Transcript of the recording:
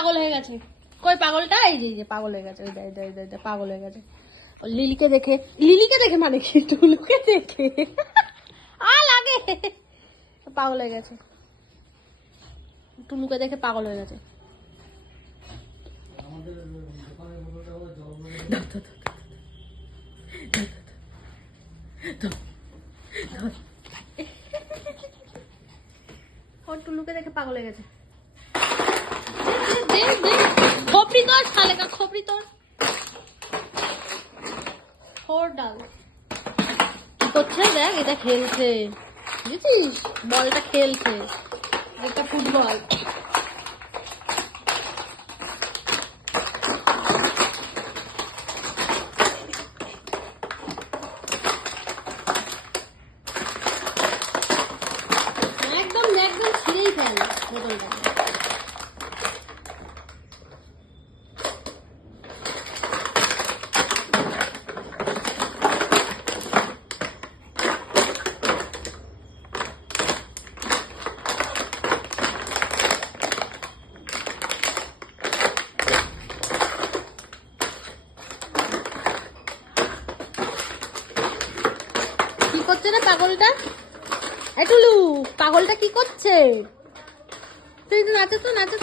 পাগল হয়ে গেছে। কই পাগলটা? এই যে পাগল হয়ে গেছে। পাগল হয়ে গেছে। লিলিকে দেখে মানে কি, টুলুকে দেখে লাগে পাগল হয়ে গেছে। টুলুকে দেখে পাগল হয়ে গেছে। টুলুকে দেখে পাগল হয়ে গেছে। খোপড়ি তোর, শালেকা খোপড়ি তোর। ডাল কি করছে দেখ, এটা খেলছে বুঝেছিস, বলটা খেলছে, এটা ফুটবল। একদম ছিঁড়েই ফেল বোতলটা। কি করছে রে পাগলটা? টুলু পাগলটা কি করছে? তুই নাচে তো নাচে